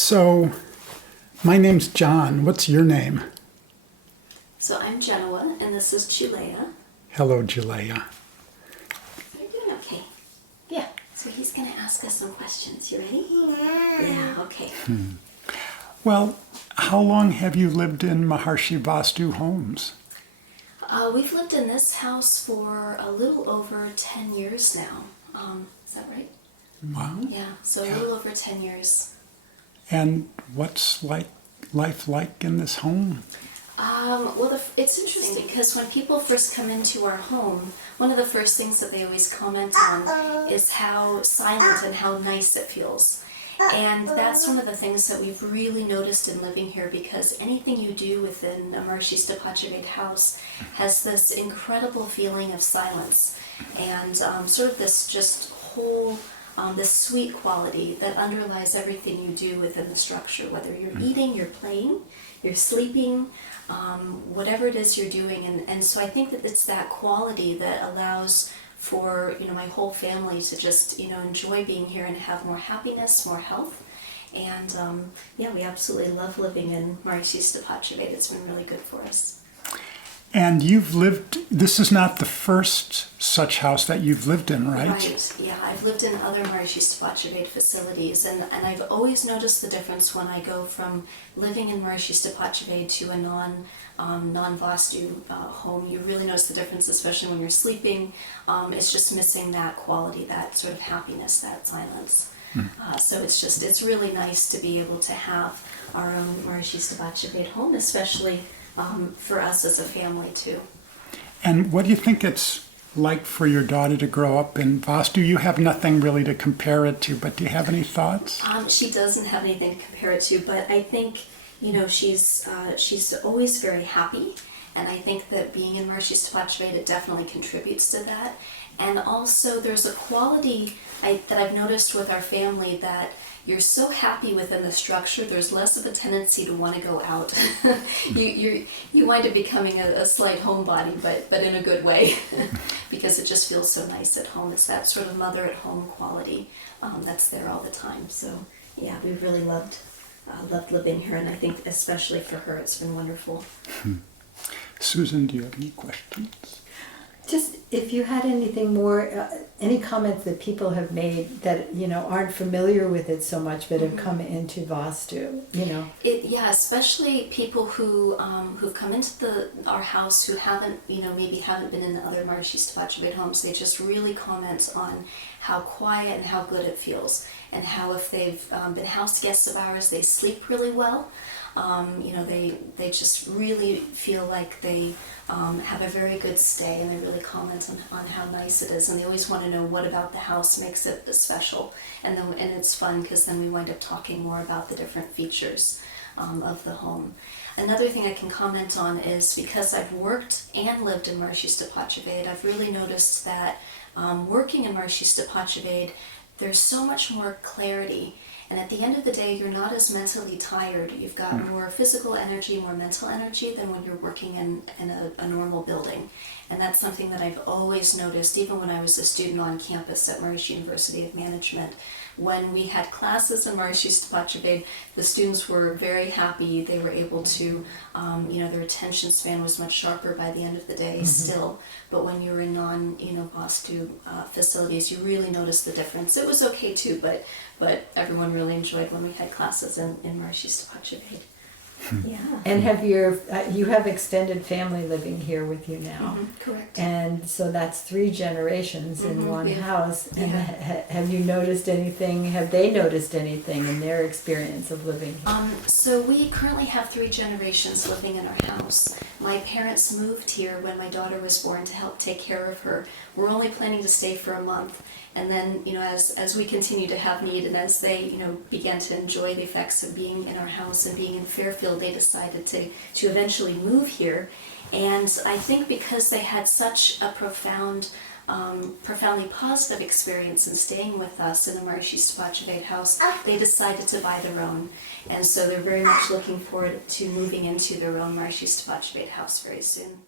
So, my name's John. What's your name? So I'm Genoa, and this is Chilea. Hello, Jalea. You're doing okay. Yeah. So he's going to ask us some questions. You ready? Yeah, okay. Well, how long have you lived in Maharshi Vastu homes? We've lived in this house for a little over 10 years now. Is that right? Wow. Yeah, so a little over 10 years. And what's life like in this home? Well, it's interesting because when people first come into our home, one of the first things that they always comment on is how silent and how nice it feels. And that's one of the things that we've really noticed in living here, because anything you do within a Mahairshi house has this incredible feeling of silence and sort of this just whole this sweet quality that underlies everything you do within the structure, whether you're eating, you're playing, you're sleeping, whatever it is you're doing. And so I think that it's that quality that allows for my whole family to just enjoy being here and have more happiness, more health. And yeah, we absolutely love living in Mahairshi Vastu. It's been really good for us. And this is not the first such house that you've lived in, right? Right, yeah. I've lived in other Mahairshi facilities, and I've always noticed the difference when I go from living in Mahairshi to a non-Vastu home. You really notice the difference, especially when you're sleeping. It's just missing that quality, that sort of happiness, that silence. So it's really nice to be able to have our own Mahairshi home, especially for us as a family too. And what do you think it's like for your daughter to grow up in Vastu? You have nothing really to compare it to, but do you have any thoughts? She doesn't have anything to compare it to, but I think she's always very happy, and I think that being in Mahairshi it definitely contributes to that. And also there's a quality that I've noticed with our family, that you're so happy within the structure, there's less of a tendency to want to go out. you wind up becoming a slight homebody, but in a good way, because it just feels so nice at home. It's that sort of mother at home quality that's there all the time. So yeah, we really loved living here, and I think especially for her it's been wonderful. Susan, do you have any questions? Just if you had anything more, any comments that people have made that aren't familiar with it so much, but have come into Vastu, Yeah, especially people who've come into our house who haven't, maybe haven't been in the other Mahairshi homes. They just really comment on how quiet and how good it feels, and how if they've been house guests of ours, they sleep really well. They just really feel like they have a very good stay, and they really comment on how nice it is, and they always want to know what about the house makes it special. And it's fun because then we wind up talking more about the different features of the home. Another thing I can comment on is, because I've worked and lived in Mahairshi I've really noticed that working in Mahairshi there's so much more clarity. And at the end of the day, you're not as mentally tired. You've got more physical energy, more mental energy than when you're working in a normal building. And that's something that I've always noticed, even when I was a student on campus at Maharishi University of Management. When we had classes in Mahairshi the students were very happy. They were able to, their attention span was much sharper by the end of the day still. But when you were in Vastu facilities, you really noticed the difference. It was okay too, but everyone really enjoyed when we had classes in Mahairshi Yeah. And you have extended family living here with you now. Correct. And so that's 3 generations in one house. And have you noticed anything? Have they noticed anything in their experience of living here? So we currently have 3 generations living in our house. My parents moved here when my daughter was born to help take care of her. We're only planning to stay for a month. And then, as we continue to have need, and as they, began to enjoy the effects of being in our house and being in Fairfield, they decided to eventually move here. And I think because they had such a profoundly positive experience in staying with us in the Mahairshi house, they decided to buy their own. And so they're very much looking forward to moving into their own Mahairshi house very soon.